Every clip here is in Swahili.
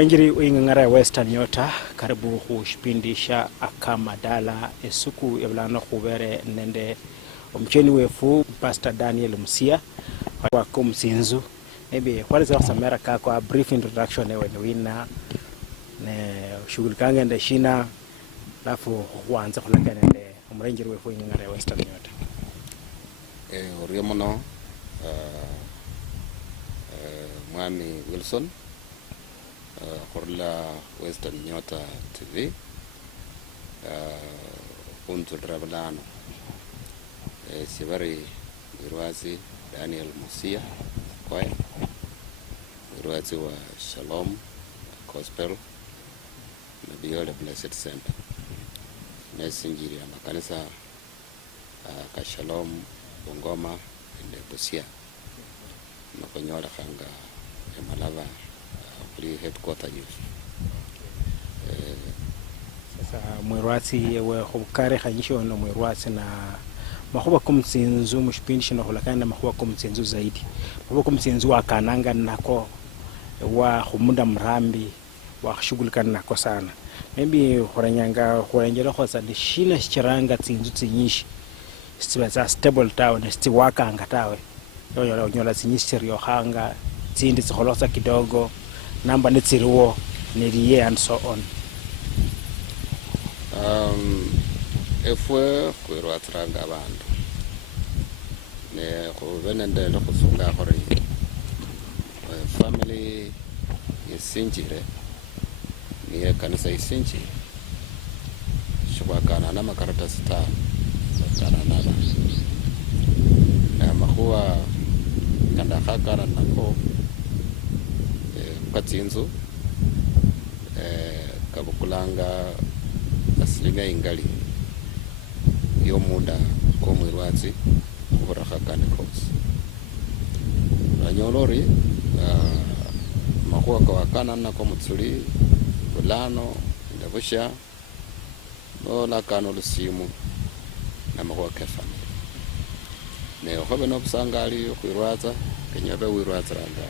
Murangiri uingangara Western Nyota karibu kushipindisha akamadala esuku eblana khubere nende omcheni wefu Pastor Daniel Musia kwa kumsinzu maybe what is Samera kako a brief introduction ewe wina ne shughuli kange nde shina lafu kuanza kulaka nende Murangiri wefu uingangara Western Nyota Oriomono Mwami Wilson Korla Western Nyota TV Untu Drabalano Sibari Wirwazi Daniel Musia Kwaya Wirwazi wa Shalom Gospel Nabiole Blessed Center Nesinjiri ya makanisa ka Shalom Bungoma ende Busia Nakonyola khanga Malava kuli headquarter youth sasa mwirwatsi we khukare khanyisho no mwirwatsi na makhuba kumtsinzu mushipindi shino khulakana makhuba kumtsinzu zaidi makhuba kumtsinzu wakananga nako wa khumunda mrambi wa khushughulika nako sana maybe khurengera khosa ndishina shichiranga tsinzu tsinyishi sitsiba stable town stiwakanga tawe nyola tsinyishi rio khanga tsindi tsikholosa kidogo namba nitsiriwo niliye and so on efwe kwirwatsiranga abandu ne khubenende lekhusunga khori family isinjire niye kanisa isinjire shikwakana namakaratasi ta kana naba namakhuwa kandakhakana nako katsinzu kabukulanga asilimia ingali yomuda komwirwatsi khurakhakane kosi banyolori makhuwa kawakana nako mutsuli bulano ndabusha nolakana olusimu namakhuwa kefamili ne khobe nobusangali khwirwatsa kenyobe wirwatsiranga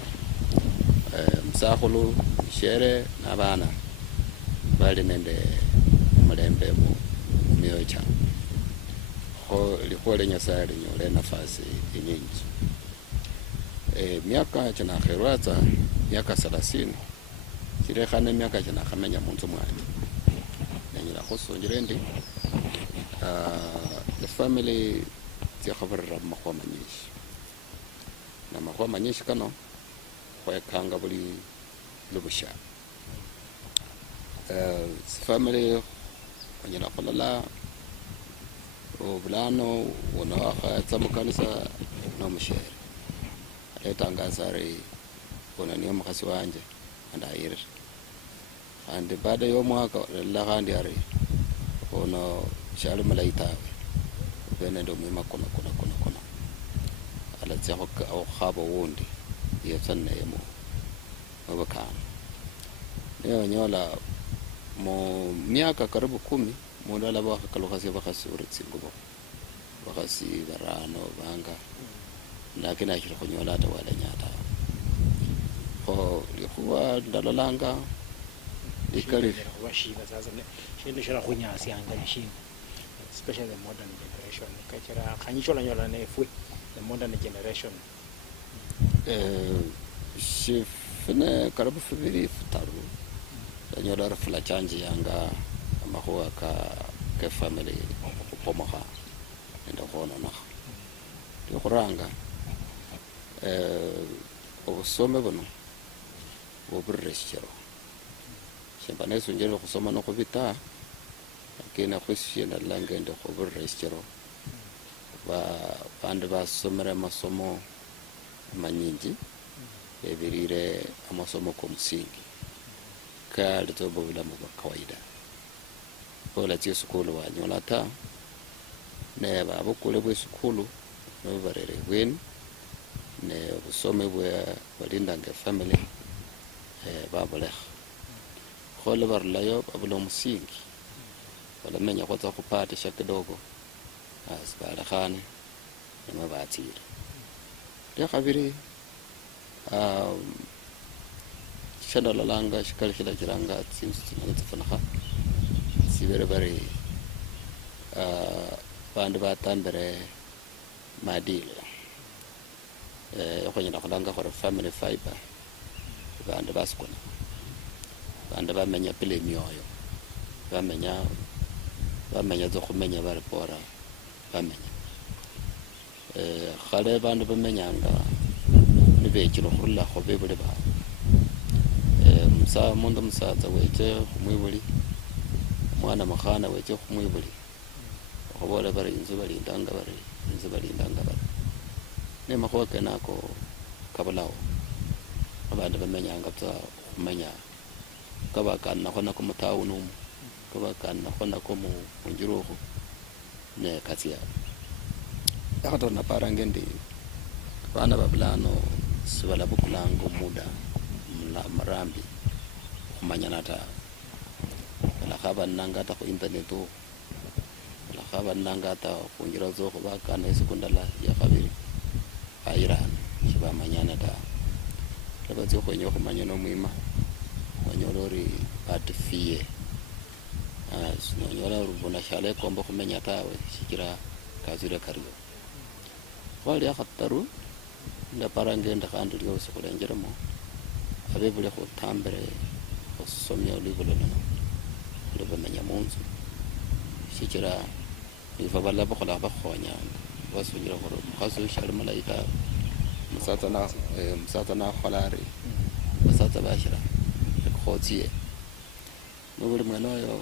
musakhulu shere nabana bali nende mulembe mu mioyo cha kho likhole nyasaye linyole nafasi inyingi miaka chana khirwatsa miaka 30 sirekhane miaka chana khamenya munzu mwani nenyira khusonjire ndi the family tsikhabarira makhuwa manyishi na makhuwa manyishi kano khwekanga buli lubusha family onyala khulala obulano wono akhatsa mukanisa nomushere aletanga ari wono niyo mukhasi wanje andayire andi baada y'omwaka la khandi ari wono shali mulayi tawe bene ndo mwima kono alatsa khaba wundi yefsanne yemo mabakana leo nyola mo miaka karibu 10 mundu alaba khakalukhasi bakhasi uritsingubo bakhasi barano banga lakini akira khunyola ata wala nyata kho likhuwa ndalalanga likali washiba sasa shinde shara khunyasi anga shinga especially the modern generation kachira khanyisho la nyola nefwe the modern generation shifene karibu fibiri futaru danyola rafula chanji yanga makhuwa ka family khupomokha nende khono nakho likhuranga obusome buno buburire shichero shemba nesunjere khusoma nokhubita lakini khwishiena langende khuburire shichero bandi basomere masomo manyingi ebirire amasomo komusingi kali tobo bulamu bwa kawaida bola tsisukulu wanyola ta ne babukule bwe sukulu no barere bwen ne busome bwe balindanga family babulekh khole barlayo babulo musingi balamenya khotsa khupata shakidogo asbala khane ne khabiri shanda lalanga shikali shila jiranga tsinzu tsinatsifunaha sibere bari bandu batambire madile khonyala khulanga khuri family fiber bandu basikuna bandu bamenya pila emyoyo bamenya tsa khumenya bari bora bamenya khale bandu bamenyanga nibechile khurulakho bebuli bawe mundu musatsa weche khumwibuli mwana mukhana weche khumwibuli okhubola bari inzu balindanga bari ne makhuwa kenako kabulawo abandu bamenyanga tsa khumenya kabakanakho nako mutawuni umu kabakanakho nako munjirukhu ne katsi yawe yakhatona naparanga ndi bana babulano sibalabukulanga muda marambi khumanyana ta balakhabananga ta khu internet balakhabananga ta khunjira zo khubakana esekundala ya khabiri ayirana shibamanyana ta labatsi khwenya khumanya nomwima wanyola ori batifiye sinonyola ori buna shale komba khumenya tawe shikira kazire kariyo khwali yakhataru ndaparangenda khandi lyosi khulenjeremo abebule khutambire khusomya olwibulo luno lubamenya munzu shikira ifa balala bakhola bakhonyanga basunyira khuri mukhasi ushali mulayi tawe musatsa nakholari basatsa bashira ekhotsiye nobuli mwene oyo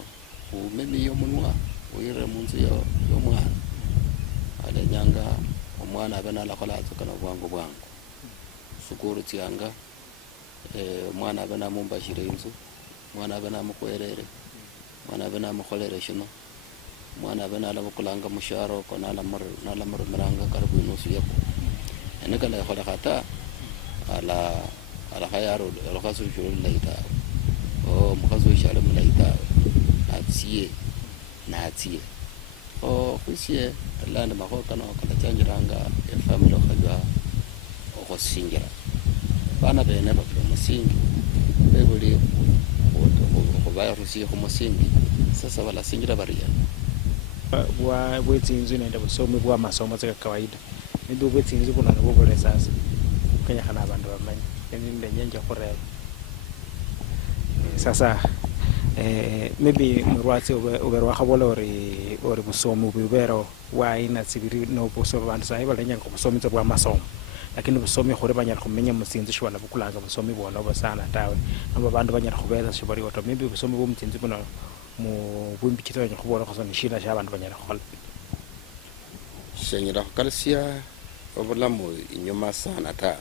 umemiye omunwa uyirire munzu yomwana alenyanga omwana abe nalakhola atsukana bwangu sukuru tsianga mwana abe namumbashire inzu mwana abe namukhwerere mwana abe namukholere shino mwana abe nalabukulanga mushara oko nalamurumiranga karibu inusu yako ene kala ekholekha ta alakhayaro olukhasi ushili lulayi tawe omukhasi ushali mulayi tawe natsiye khwisye landi makhuwa kano kalachanjiranga efamily okhalwa okhusinjira bana bene babula omusingi bebuli khubarusiye khumusingi sasa balasinjira bariya bwetsinzu nende busomi bwa masomo tsika kawaida nibwo bwetsinzu buno nibwo buli sasa kenyakhana abandu bamanye nenyenje khureba sasa maybe murwatsi ubere wakhabola ori busomi bubero waina tsibiri nobusomi bandu sahi balenyanga obusomi tsa bwa masomo lakini busomi khuri banyala khumenya mutsinzu shibala bukulanga busomi bwona obosana tawe aba bandu banyala khubeza shibali oto maybe busomi bwo mutsinzu buno mu bwimbikitsa banyala khubola khosona shina sha bandu banyala khukhola shenyera khukalusya obulamu inyuma sana ta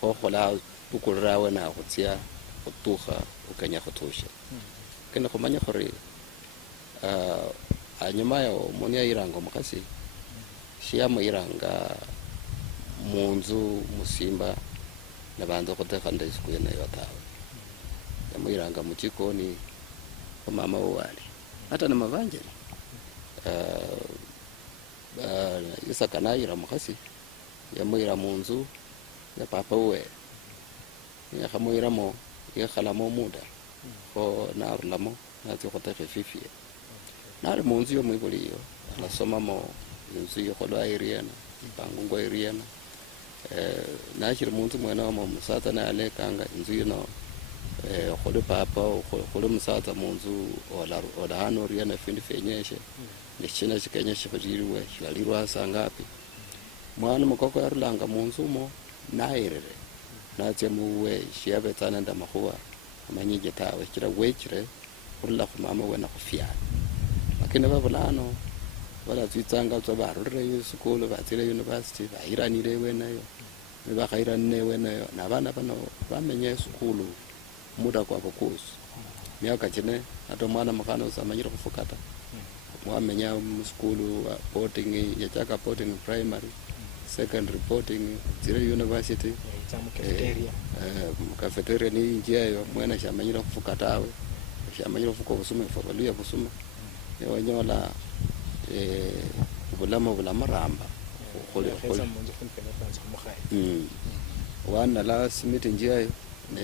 khokhola bukulirawe nakhutsya khutukha ukenya khutusha kene khumanya khuri anyuma yawo mundu yayiranga omukhasi shiyamuyiranga munzu musimba nabanza khutekha nde isiku yeneyo tawe yamuyiranga muchikoni omama wowali hata namavanjeri isaka nayira mukhasi yamuyira munzu ya papa uwe yakhamuyiramo yekhalamo muda kho narulamo natsya khutekha efifie nali munzu yomwibuli iyo alasomamo inzu yekholwa iriena ipangungo iriena nashiri munzu mwene omo musatsa nayalekanga inzu yino khuli papa khuli musatsa munzu olahana oriena findu fyenyeshe neshina shikenya shikhuliriwe shilalirwa asa ngapi mwana mukoko yarulanga munzu umo nayirire natsya muwe shiyabetsa nende amakhuwa amanyinji tawe shikira wechire khurula khumama wena khufyana lakini babulano balatsitsanga tsa barurireyo isikulu batsile university bayiranire iweneyo nibakhayiranire iweneyo nabana bano bamenya isikulu muda kwa bukusi miaka chine hata mwana mukhana usamanyire khufukata wamenya musikulu boarding yachaka boarding primary secondary boarding tsile university cafeteria ni injiayo mwene shamanyire khufuka tawe shamanyire khufuka obusuma ifabaluya busuma yawanyola obulamu bulamuramba wanala simiti njiayo ne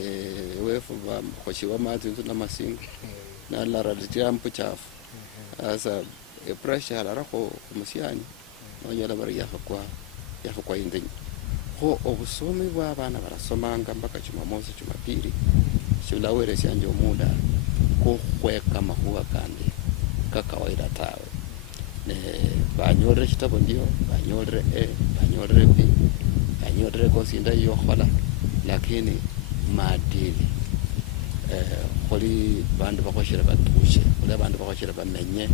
wefu ba khoshiwa mazi nzu na masingo na lara tiampu chafu asa pressure lara ko musiani onyola bari yakakwa indinyi ho obusomi bwa bana barasomanga mpaka Jumamosi Jumapili shulawere syanje omuda ko kweka mahuwa kandi kakawaida tawe ne banyore kitabo ndio banyore B banyore kosi nda yo khola lakini maadili kholi bandu bakoshira batushe kholi bandu bakoshira bamenye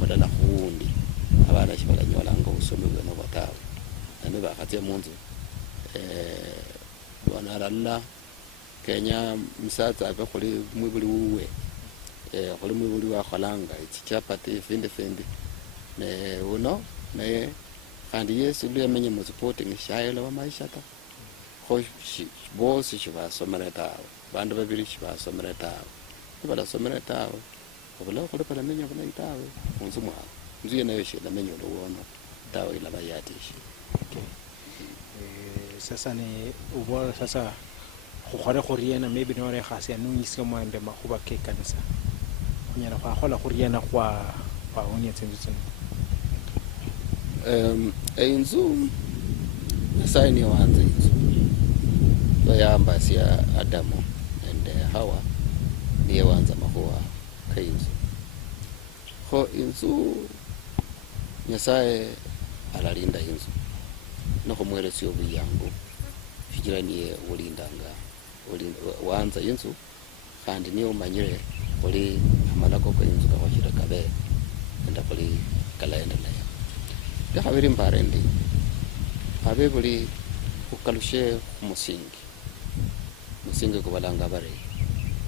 khola khundi abana shibala nyolanga usomi bweno batawe nane bakhatya munzu wanaralla Kenya msatsa abe kholi mwibuli uwe kholi mwibuli wa kholanga ichichapati findi ne uno ne kandi Yesu liye menye mu supporting shayelo wa maisha ta khoshi bosi shibasomera tawe bandu babiri shibasomera tawe bala somera tawe obula kholi pala menye bala itawe munzu mwa nzu yenayo shila menye uwono tawe ila bayatishi. Okay. Sasa ni ubora sasa khore khoriena maybe no re khasi anu nyiska mwande makhuba ke kanisa kunyana kwa khola khoriena kwa onya tsenzu inzu saini wanze inzu bayamba sia Adamu and Hawa niye wanza makhuwa kainzu ho inzu Nyasaye alalinda inzu noko mweresyo buyangu fikira niye ulindanga wanza inzu kandi niyo umanyire oli amalako ko inzu kahoshira kabe enda kuli kalaendelea yakabiri mbarendi abe buli ukalushe musingi kubalanga bare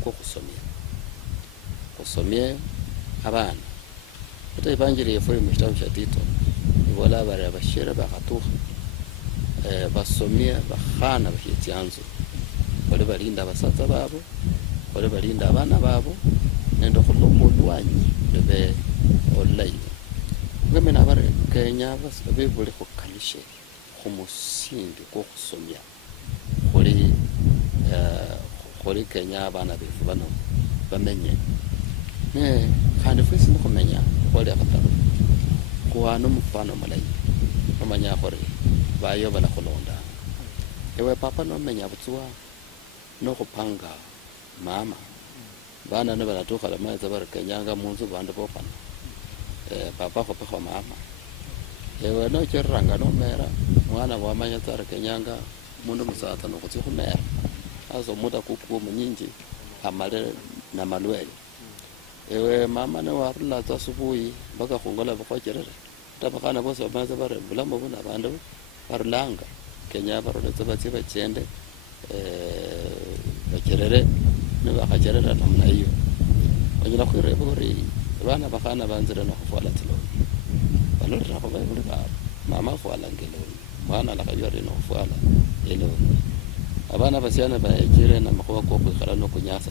ko kusomye abana ata ibanjiri yefu mu kitabu cha Tito ibola bare abashira bakatuha basomye bakhana bahityanzo bali balinda basatsa babo bali balinda abana babo nendo khulombo lwanyi lebe online ngemena bare Kenya basabe buli khukalishe khumusingi ko khusomya kholi Kenya abana befu bano bamenye ne kandi fisi kumenya kholi akataru kuano mfano malai amanya khore bayo bala khulonda ewe papa no menya butsuwa no kupanga mama bana ne bala tukhala maza bar Kenyanga munzu bandu bofana papa ko pa mama ewe no cheranga no mera mwana wa manya tsara Kenyanga mundu musata no kutsi khumera azo muda kuku munyinji amale na malwele ewe mama ne warula tsa subuhi baka khongola bakhocherere tabakana bose bamaze bare bulamo buna bandu barulanga Kenya barole tsa batse bachende bacherere ne bakhacherera namna hiyo onyela khwire bori bana bakhana banzira no khufala tsilo balore ra khoba buri ba mama fwala ngelo mwana la kayore no khufala elo abana basiana ba ejire na makwa ko khala no kunyasa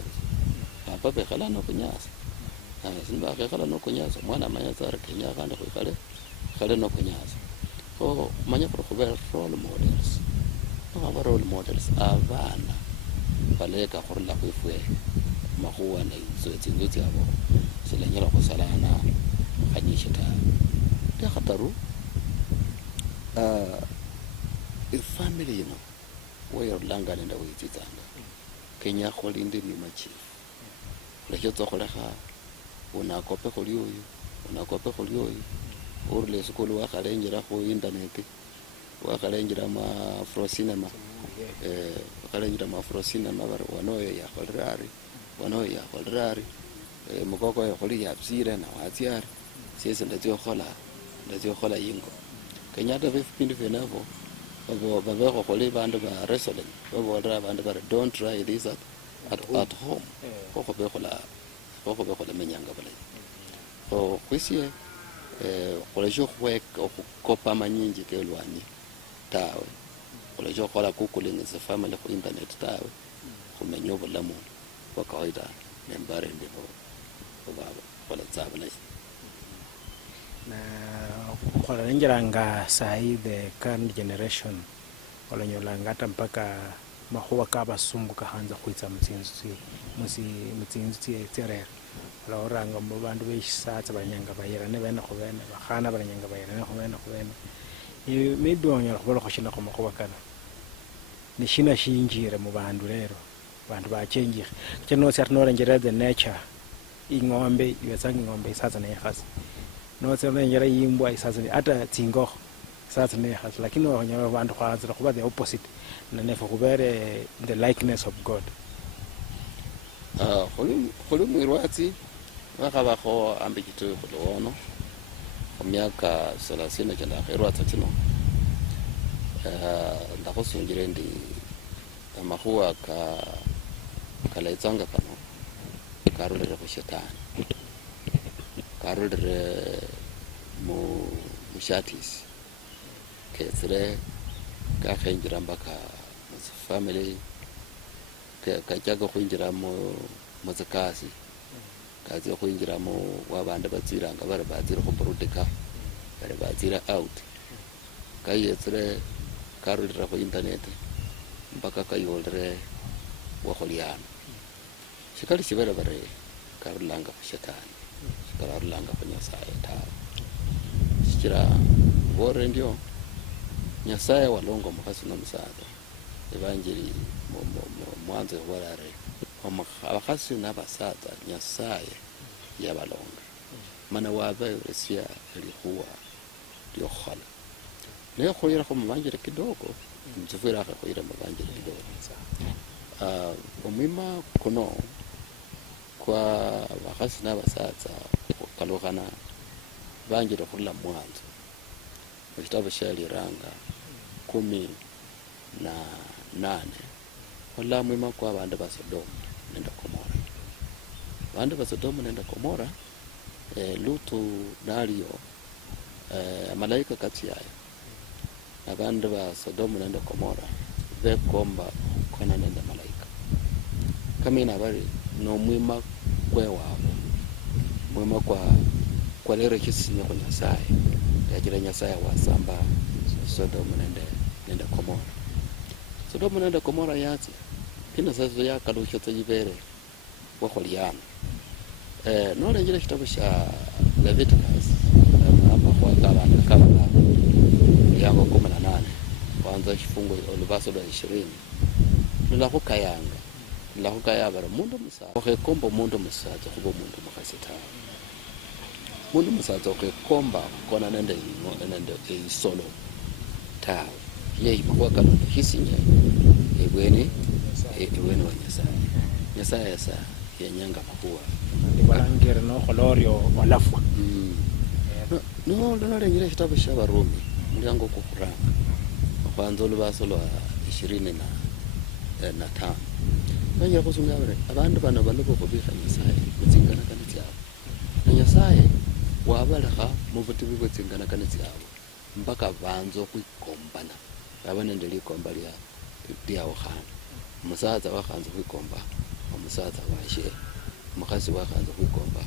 papa be khala no kunyasa simba ke khala no kunyasa mwana manya tsara Kenya kandi khale no kunyasa manya pro khoba role models aba role models abana baleka khurla khifwe mahuwa na tsinzo tsabo silanyela go salana khanyishita ya khataru family wayo langa nenda witsitsanga Kenya kholinde ni machi leketso kholega una kope kholiyo urle skulu wa khalenjira go internet wa khalenjira ma frosinema khalenjira ma frosinema bar wanoyo ya kholrari mukoko ya kholi ya bsire na watsiar sese ndajo khola yingo Kenya da bepindu fenavo babo kholi bandu ba wrestling babo bandu ba don't try this at home koko be khola menyanga bale kwisie kholejo khwek kopa manyinji ke lwani tawe kholejo khola kukulinga se family ku internet tawe khumenyo bolamu kwa kawaida nembare ndimo baba khola tsabala na khola njeranga sai the current generation khola nyolanga mpaka makhuwa kabasungu kakhanza khwitsa mutsinzu tsirero olaoranga bandu beshisatsa balanyanga bayirane bene khubene bakhana balanyanga bayirane khubene maybe onyala khubalakho shina khumakhuwa kano nishina shinjire mu bandu rero bandu bachenjikhe kachira nosi ati nolenjera the nature ing'ombe iwetsanga ing'ombe isatsa nekhasi notse nolenjera imbwa isatsa ata tsingokho isatsa nekhasi lakini onyala bandu khwanzira khuba the opposite nanefe khubere the likeness of God. Khuli mwirwatsi wakhabakho ambi chitu khuluwono khumyaka 30 chandakherwatsa chino ndakhusungile ndi amakhuwa kaletsanga kano karulire khushetani karulire mushatisi ketsire kakhenjira mpaka mufamily kachaka khwinjira mutsikasi katsire khwinjira wabandu batsiranga bari batsire khupurudika bari batsire out kayetsire karulira khu internet mpaka kayolere wakhuliana shikali shibere bari karulanga khu shetani shikarulanga khu nyasaye tawe shichira bore ndio nyasaye walongo mukhasi nomusaza evanjeli mwanzo khwarare abakhasi n'abasaza nyasaye yabalonga mana waberesya likhuwa lyokhola naye khulira mubanjeli kidogo mtsifira khulira mubanjeli kidogo omwima kuno kwa bakhasi n'abasaza khukalukhana banjeli khurula mwanzo mukitabu shaliranga 18 wala mwima kwa bandu ba Sodomu nenda Gomora. Bandu ba Sodomu nenda Gomora Lutu naliyo malaika kati yayo na bandu ba Sodomu nenda Gomora bekomba kona nenda malaika kamina bari no mwima kwe wabo mwima kwa lero kisinye kwa nyasaye yajira nyasaye wasamba Sodomu nenda Gomora. Sodomu nenda Gomora yatsi kina sasa yakalusha tsibere wakhuliana nolenjera kitabu sha Leviticus kwa kabala yango 18 kwanza kifungo olubaso lwa 20 nilakukaya bara mundu musaza okhekomba mundu musaza khuba mundu mukhasita mundu musaza okhekomba kona nende isolo tawe yeyi makhuwa kano hisinye ebweni wa nyasaye sa yenyanga makhuwa ibalangire nokholorio walafwa nolengire kitabu sha Barumi mulyango kukhuranga kwanza olubaso lwa 25 nanyira khusunga bari abandu bano baloba khubikha nyasaye mutsinganakana tsyabo na nyasaye wabalekha mubutibi bwe tsinganakana tsyabo mpaka banzo khwikombana baba nende likomba lyawukhana omusaza wakhanza khwikomba omusaza washe omukhasi wakhanza khwikomba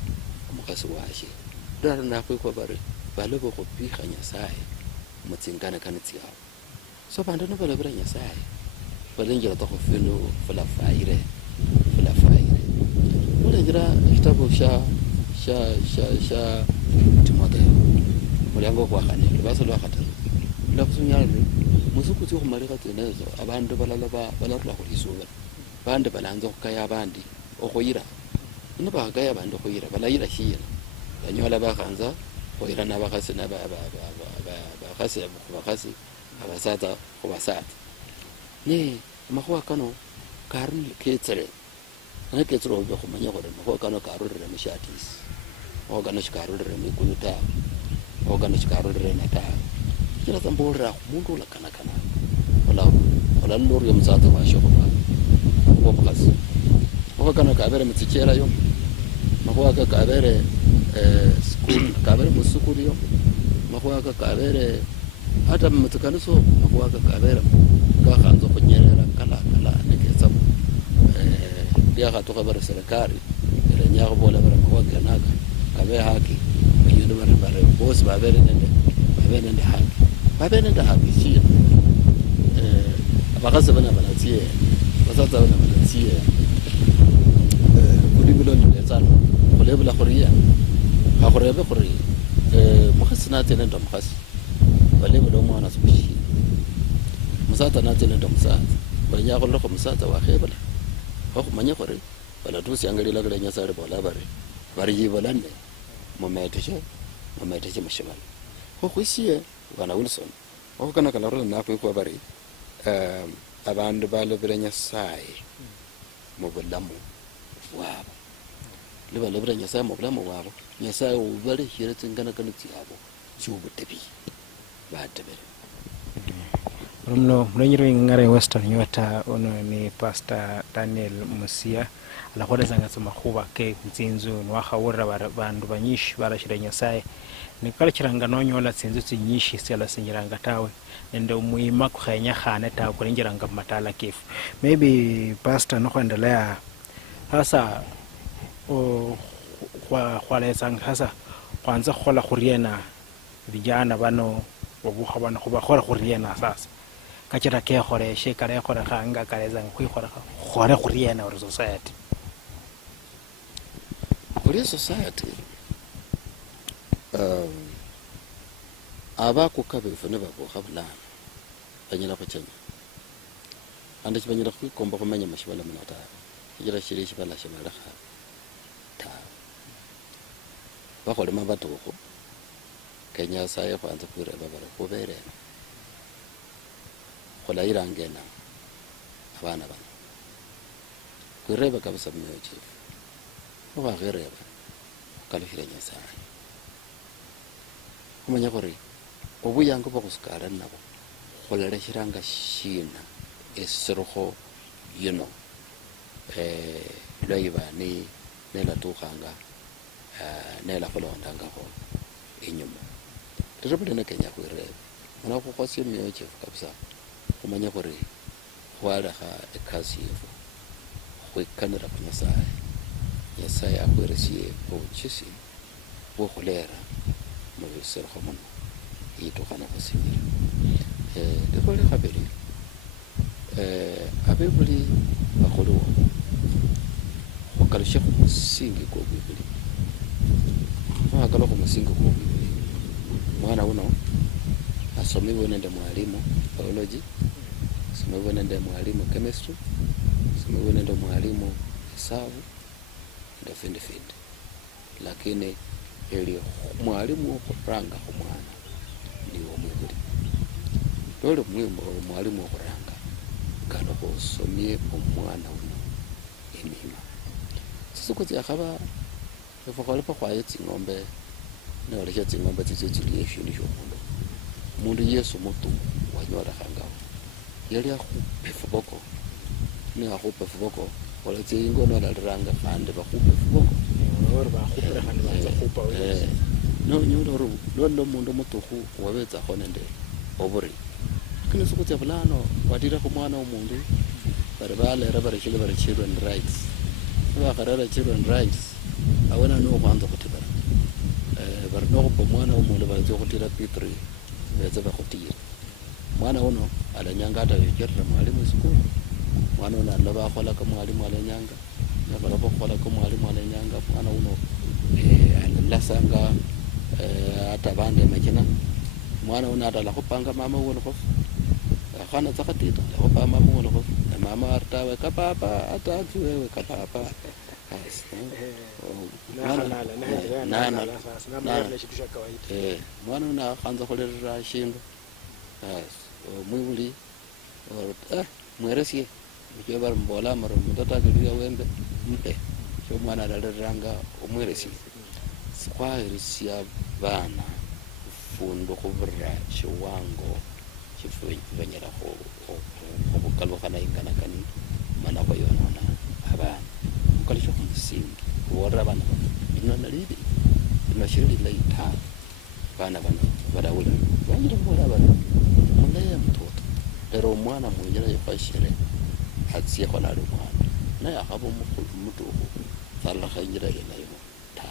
omukhasi washe ndala nakhwikwa bari baloba khubikha nyasaye mutsinganakana tsyabo so bandu nibalobera nyasaye balenjera takhufinu fulafayire ulenjera kitabu sha Timotheo mulyango kwa khane lubaso lwa khatano lakusunyalwe musukuthi khumalikha tsenezo abandu balala balarula khulisuba bandi balanza khukaya abandi okhuyira nibakaya abandi okhuyira balayira shiyira banyola bakhanza khuyira nabakhasi bakhasi abasaza khubasaza ne makhuwa kano karul ketsere anaketsere obe khumanya gore makhuwa kano karulire mushatisi ogano shikarulire mikuluta ogano shikarulire nata kila tambolera mundu ulakana ola lori omusaza washo kwa bukasi makhuwa kano kabere mutsichera yo makhuwa kabere school kabere musukuli yo makhuwa kabere hata mutsikaniso makhuwa kabere kakhanza khunyerera kala neketsamu lyakhatokha bari serikali elenya khubola bari makhuwa kanaka kabe haki bandu bari bosi babere nende haki shina abakhasi bana banatsiye sasa ona mtsie kuli bilo le tsalo go lebula gore ya ga gore be gore mogasi na tsene ndo mogasi ba lebula mo ana sushi musata na tsene ndo musata ba nya go le go musata wa gebela go manya gore bala thusi angalila ka nya sare bola bare yi bolande mo meteshe moshibala go isiye bana Wilson o kana kala re na go bare abantu ba lebela nya sai mo bolamu wabo le ba lebela nya sai mo bolamu wabo nya sai o bare hire tsingana kana tsiabo tsubu tebi ba tebele rumno mrenyiro ngare western nyota ono ni Pastor Daniel Musia ala khole zanga tsama khuba ke mtsinzu nwa khawura bandu banyishi barashira nyasaye ni kalchiranga nonyola tsinzu tsinyishi sela sinyiranga tawe nende umuima kukhenya khane tawe kurenjeranga matala kefu maybe pastor no kwendelea hasa kwa lesanga hasa kwanza khola khuriena vijana bano wabuha bana khuba khola khuriena sasa kachira ke khore she kale khore khanga kale zang khu khore khuriena or society society aba ku kabe fune ba go khabulana banyela go tsenya ande ke banyela go komba go menya mashibala monata jira shiri shibala shibala kha ta ba go le mabato go kenya sa ya kwanza ku re ba ba go bere go la irangena abana bana ku re ba ka ba sabme chief o ba ge re ba ka le hirenya sa o manya gore o buyang go ba go skara nna go le shiranga shina esirgo lo iba ni la tukanga ne la go ndanga go inyumo re bole ne kenya go re mona go go se meo chief kabisa o manya gore go ala ga e kasi go ikanela go nyasaye nyasaye a go re sie go tshisi go go lera mo se go mona e to kana go se de go le gabele abe boli ba go lo go ka le shego singi go bibili fa ka lo go singi go bibili mwana uno asomiwe nende mwalimu biology, asomiwe nende mwalimu chemistry, asomiwe nende mwalimu hesabu ndio find lakini ile mwalimu kuranga kumwana ndio mwibuli dole mwalimu kuranga kana ko somie omwana uno emima sisi kuti akaba efokole pa kwa yetsi ngombe ne ole yetsi ngombe tsitsili eshini sho mundu Yesu mutu wanyora hanga yali akupefuboko ni akupefuboko wala tsingo no ranga hande bakupefuboko or ba khupera hande ba khupa no nyoro ndo mundu mutu wabetsa honende oburi kino sukuti fulano wadira ko mwana omundu barabale rabare children rights ba karara children rights awena no kwanza kutibara barno ko mwana omundu ba zo kutira pitri beza ba kutira mwana uno ala nyanga ata yekera mwalimu school mwana uno alaba khola ka mwalimu ala nyanga na bala ko khola ka mwalimu ala nyanga mwana uno alasanga ata bande makina mwana uno ata la kupanga mama uno ko khana tsakatita ko pa mama uno ko mama artawe ka papa ataki wewe ka papa mwana una khanza kholera shindu mwibuli mweresi mjobar mbola maro mutata kaliya wembe mpe cyo mwana daleranga omweresi kwa irisia bana fundo kubra chiwango chifuwe banyera ko kalwa kana ingana kani mana ko yona abana kalisho kumsingi wora bana inona lidi inashirili laita bana badawula banyira bora bana mulaya mtoto pero mwana mwenjera yafashire hatsiye kona lo mwana na ya habo mtu sala khanjira ina yo ta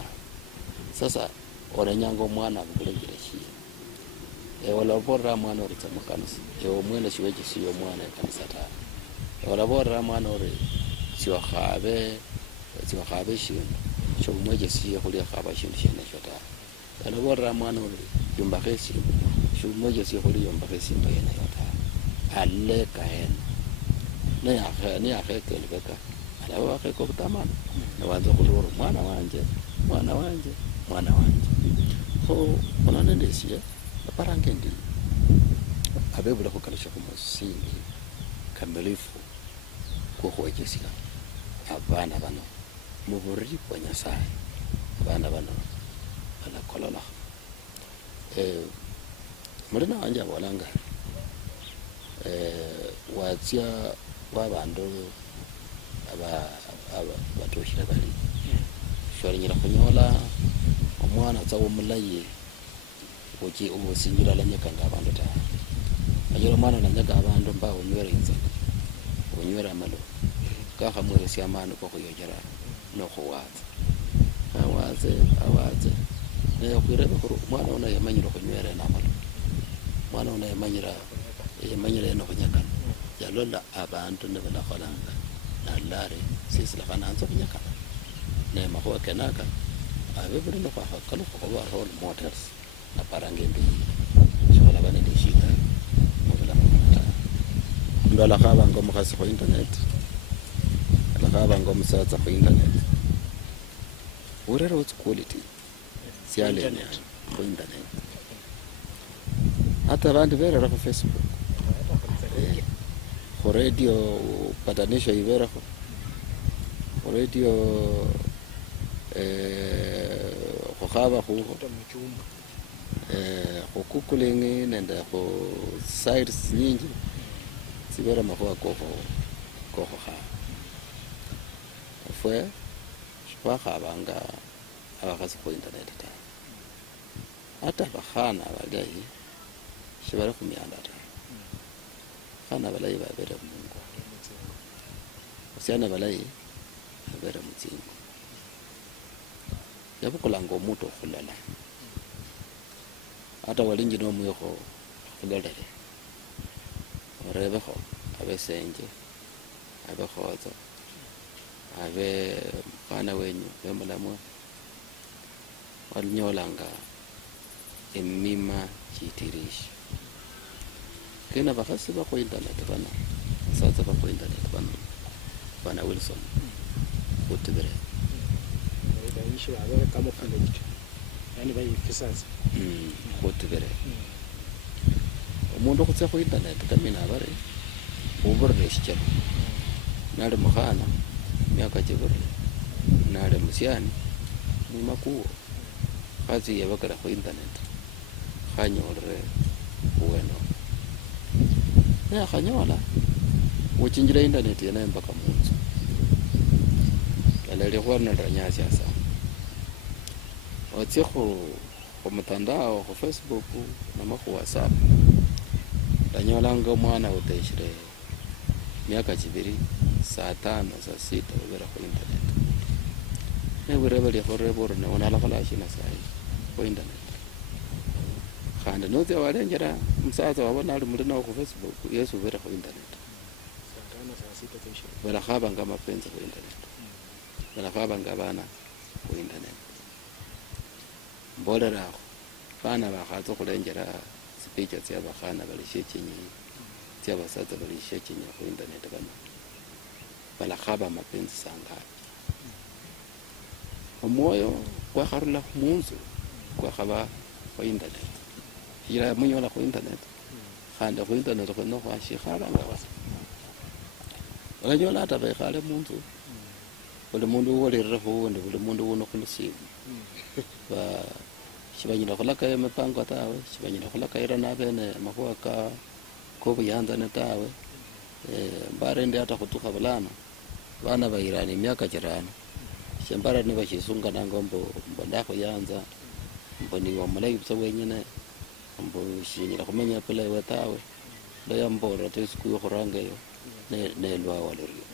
sasa ora nyango mwana bukulejira shi wala bora mwana ritsa makanisa mwene shiweje siyo mwana kanisa ta olaborera mwana ori siokhabe shindu shomwejesie khulikhaba shindu shenesho tawe. Olaborera mwana ori yumbakha esindu shomwejesie khuliyumbakha esindu yeneyo tawe. Aleka hena niyakheka elubeka alaba wakheka obutamana newanza khulora mwana wanje kho khuna nende esye aparanga endi abebula khukalusha khumusingi kamilifu kwokhwechesia abana bano muburiri bwa Nyasaye. Abana bano balakololakho. Mulina wanje abolanga watsia wabandu batoshile bali sholinyila khunyola omwana tsa omulayi obusinjira alanyekanga abandu tawe. Anyola omwana alanyeka abandu mba onywere inzala onywere amalo kakhamweresia amani kokhuyojera nokhuwaza awaze naye khwireba khuri omwana uno yamanyire khunywera namalo, omwana uno yamanyire nokhunyekana. Yalola abantu nebalakholanga nalari sisi lakhananza khunyekana naye makhuwa kenaka abebuli nokhwakhakalukha khuba role models naparanga embi shikholaba nende shida mubulamu buno tawe. Omundu alakhabanga omukhasi khu internet, alakhabanga omusatsa khu internet, urera what's quality sialenya khu internet. Hata abandi berera khu Facebook, khu radio patanisho iberekho, khu radio khukhaba khukho, khu googling nende khu sites nyingi sibera makhuwa kokhukhaba. Efwe shikhwakhabanga abakhasi khu internet tawe. Hata bakhana balayi shibali khumyanda tawe. Bakhana balayi babere mungo, basiana balayi babere mutsingo. Yabukulanga omuntu okhulala hata walingi nomwikho khulolele orebekho abe senje abe khoza abe mkhana wenyu abe mulamwa walinyolanga emima chitirishi. Kena bakhasi bakhu internet bana basatsa bakhu internet bana Wilson khutibire khutibire omundu khutsia khu internet kamina abari uburire shichelo nali mukhana myaka chiburire nali musiani mwima kuwo khazi yebakala khu internet khanyolere uweno naye khanyola uchinjira internet yenaye mpaka munzu laleli khwanalira nyasiasa otsie khu mutandao khu Facebook nama khu WhatsApp lanyolanga omwana uteshire myaka chibiri saa 5 saa 6 ubera khu internet nebwireba likhoreba ne unalakhola shina sayi khu internet. Khandi notsia walenjera musatsa wabona ali mulina khu Facebook yesu ubera khu internet balakhabanga amapenzi khu internet balakhabanga abana khu internet. Mbolerakho bana bakhatsa khulenjera sipicha tsya bakhana bali shechenyi tsya basatsa bali shechenyi khu internet bano balakhaba amapenzi sangapi. Omwoyo kwakharula munzu kwakhaba khu internet ila munyola khu internet khandi khu internet khweno khwashikhalanga basa olanyola hata bekhale munzu buli mundu uwolirekho uwundi buli mundu uno khulusimu shibanyila khulaka emipango tawe shibanyila khulakaira nabene makhuwa kobuyanzane tawe. Mbarende hata khutukha bulana bana bayirana emyaka chirano shembara nibashisungananga mbo ndakhuyanza mbo niwe omulayi busa wenyene mbo shinyila khumenya pula ewe tawe loyamborera ta isiku yokhurangeyo nelwa walorio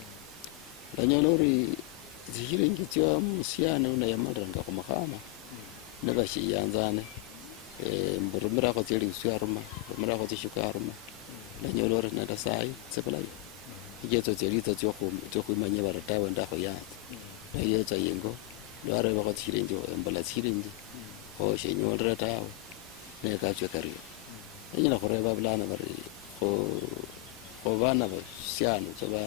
lanyola ori zishilingi tsya musiane unayamaliranga khumukhana nebashiyanzane mbo rumirakho tsyeliusi aruma rumirakho tsyishuka aruma lanyola ori nenda sayi tsibulayi ijeto chelita chokhwimanya bari tawe ndakhuyanza neyetsa ingo lwarebakho tsilingi embula tsilingi kho shenyolera tawe nekachwe kario enyala khureba bulana bari kho bana basiano tsaba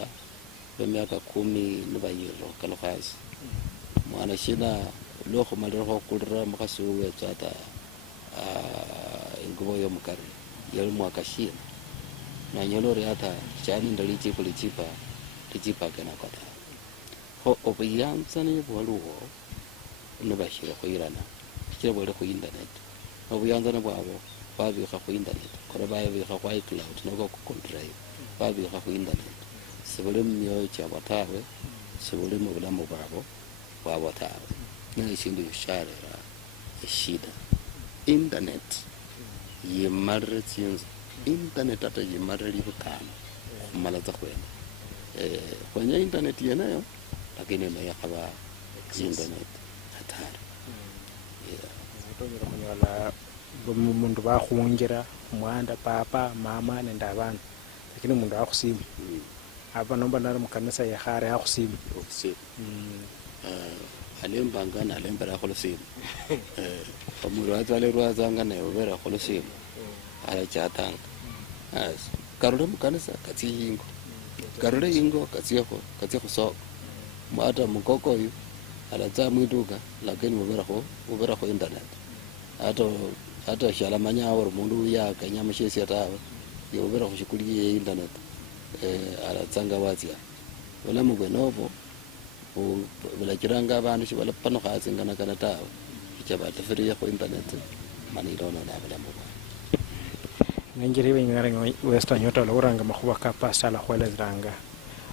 bemiaka 10 nibayirira khukalukha asi mwana shina lokhumalira khukulira mukhasi wewetsa ata ingubo yomukari yali mwaka shina nanyola ori ata shaninda lichipo lichipakena kota kho obuyanzani bwaliwo nibashire khwirana shikira bwali khu internet obuyanzani bwabo babikha khu internet kora babikha khu iCloud noko ku drive babikha khu internet sibuli mumyoyo kyabo tawe sibuli mu bulamu bwabo tawe n'ekintu sharera eshida internet yimarire tsinzu internet ata yimarire libukana khumala tsa khwena khwenya internet yeneyo lakini naye khaba internet hatari tonyera khunyola mundu bakhunjira umwanda papa mama nende abana lakini mundu akhusimu apa nomba nari mukanisa yekhare akhusimu alembanga nalembera khulusimu omundu watsalerwazanga naye ubera khulusimu alachatanga karule mukanisa katsi ingo karule ingo katsie khusoko mwata mukoko oyu alatsa mwiduka lakini ubera khu internet hata shalamanya ori mundu uya akanyamashesya tawe ubera khushikulia ye internet alatsanga watsia bulamu bwenobo bulakiranga abandu shibalapano khasingana kana tawe ichabatafiriya khu internet manirono nabulamu bwa nenjiri benyara western yotola uranga makhuba ka pasala khwelezeranga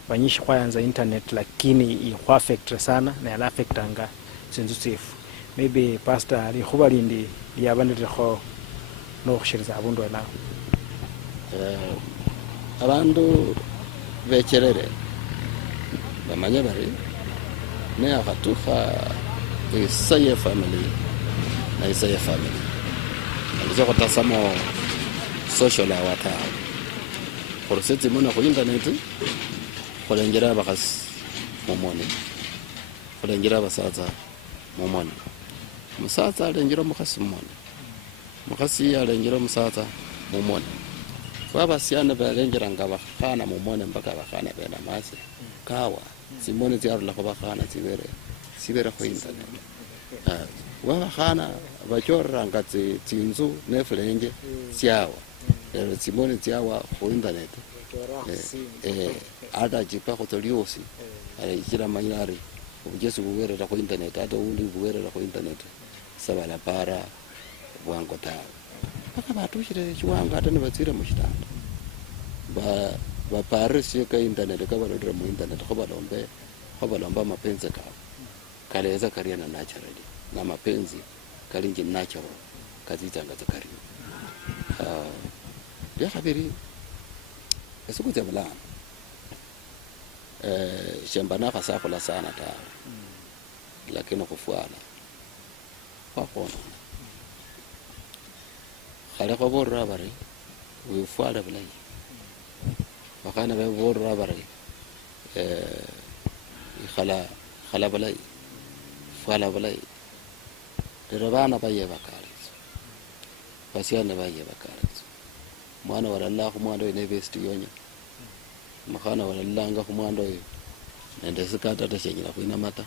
banyishi khwayanza internet lakini ikhwaffect sana na ala affectanga sinzu tsifu maybe pastor likhuba lindi lyabandirekho nokhushiriza abundu ena abandu becherere bamanya bari ne akhatukha isaye family na isaye family ndizo khotasamo social awata khuruseti mona khu internet khulenjera abakhasi mumoni khulenjera abasatsa mumoni musatsa alenjera mukhasi mumoni mukhasi alenjera musatsa mumoni babasiana balenjeranga bakhana mumoni mpaka bakhana bena masi kawa simoni tsiarula kho bakhana sibere khu internet bakhana bachoranga tsinzu nefulenje tsiawa lero simoni tsiawa khu internet ata jipa khotoliosi ikira manyari ubujesi buwerera khu internet ata undi buwerera khu internet sabala para bwango tawe aka batushire chiwanga ata nibatsire mu shitanda ba parisi ka internet ka balodera mu internet kho balomba mapenzi kawo kaleza kariana naturally na mapenzi kalinji natural kazitanga zakari ya khabiri esikuze bulana shambana khasakhola sana tawe lakini khufwana khona khale khoborra bari wifwala bulai bakhana beborra bari khala bulai fwala bulai lero bana baye bakaritso basiana baye bakaritso mwana wala khumwando university yonya makhana wala nga khumwando nende sikata tashenyira kuina mata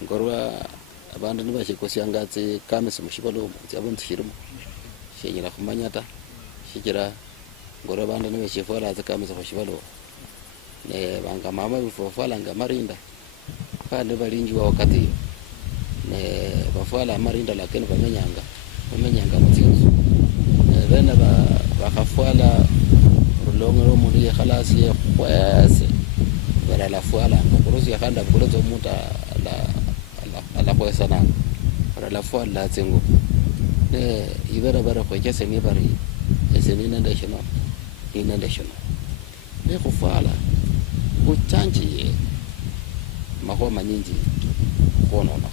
ingorwa abandu nibashikosyanga tsi kamese mushibalo tsabo ntsirimo shenyira khumanyata shikira ngorwa abandu nibashifala tsi kamese mushibalo ne banga mama bifofala nga marinda kandi balinjiwa wakati ne bafala marinda lakini bamenyanga mutsinzu bena bakhafwala rulongero muri khalasi khwase bara la fwala ngorusi khanda bulozo muta ala khwesana bara la fwala tsengo ne ibara bara khwekese ni bari eseni nende shino ne khufala kuchanji mahoma nyingi khonona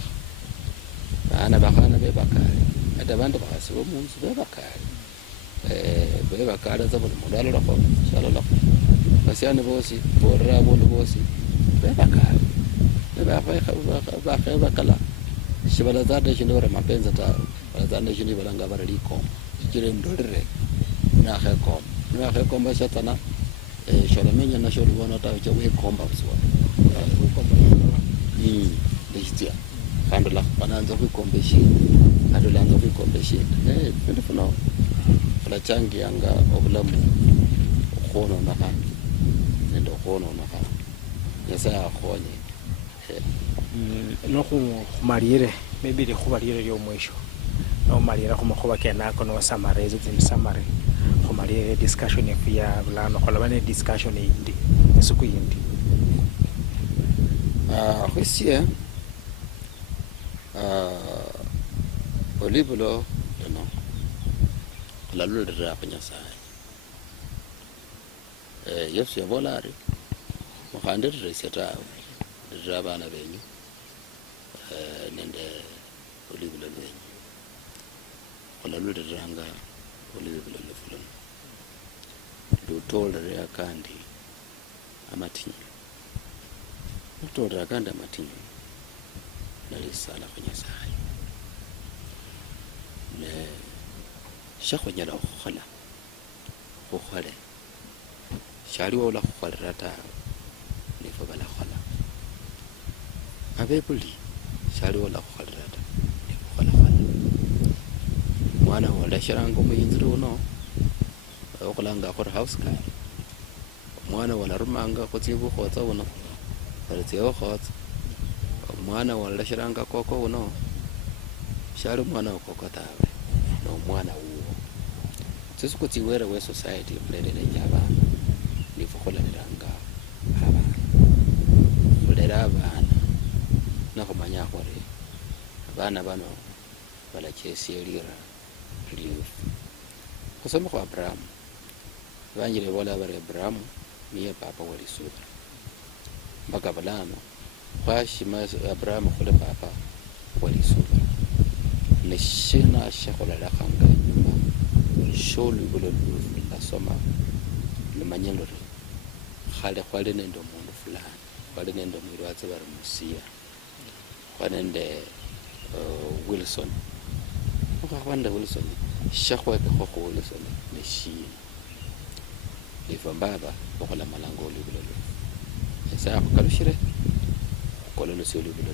bana bakhana bebakale ata bandu bakhasibo munzu bebakale bebakale zabuli mudalo lakho shala lakho basiani bosi borera abundu bosi bebakala bakala shibala zade shino bare mapenza ta bala zade shino balanga bare likom jire ndolere na khekomba shatana shola menya na shola bona ta cha we komba buswa lesitia kandola bananza kuikombe shi adolanza kuikombe shi ndifuna fala changi yanga obulamu khono naka ndo khono naka yasa khonye no khumalire maybe le khubalire lyo mwisho no malira khumakhuba kenako no summarize summary khumalire discussion ya bulano kholabane discussion yindi esuku yindi khwesie olibulo no lalulira khanyasaya yesu yabolari mukhandirire setawe ndira abana benyu nende olibulo lwenyu khulaluliriranga olibulo lwefulono lutolere akandi amatinyu lutolere akandi amatinyu nalisala khunyasaye ne shakhonyala khukhole shaliwo olakhukholera tawe nifo balakhola abebuli shaliwo olakhukholera ta nifo kholakhola mwana wolashiranga omuyinziri uno okhulanga khuri house girl omwana wolarumanga khutsia bukhotsa uno baritsia bukhotsa omwana wolashiranga koko uno shali omwana wokoko tawe nomwana wuwo tsisuku tsiwere we society khulelelenja abana nifo khulaliranga abana khulera abana nakhumanya khuri abana bano balachesia lira liufu khusoma khwa Abrahamu banjire bola bari Abrahamu niye papa walisuba mpaka bulano khwashima Abrahamu khule papa walisuba neshina shakholela khanga nyuma sholu bulo lasoma limanyelo khale khwale nende umundu fulani khwale nende mwirwatse bari Musia khwale nende Wilson khwanda Wilson shakhweke khokho Wilson neshina ifa baba bokhola malango olibulo esa khukalushire khukolelo olibulo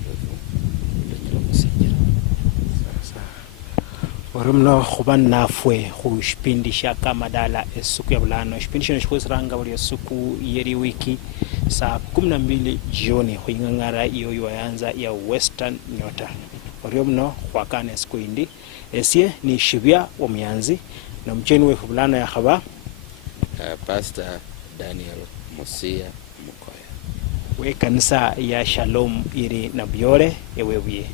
lenyelo musinjira warimno khuba nafwe khu shipindi sha Kamadala esuku ya bulano shipindi shino shikhwisiranga buli esuku yeri wiki saa 12 jioni khuyingangara iyo yayanza ya Western Nyota warimno khwakana esuku indi esie ni Shibya omyanzi na mcheni we bulano ya khaba Pastor Daniel Musia Mukoya we kanisa ya Shalom iri na Byole ewebuye.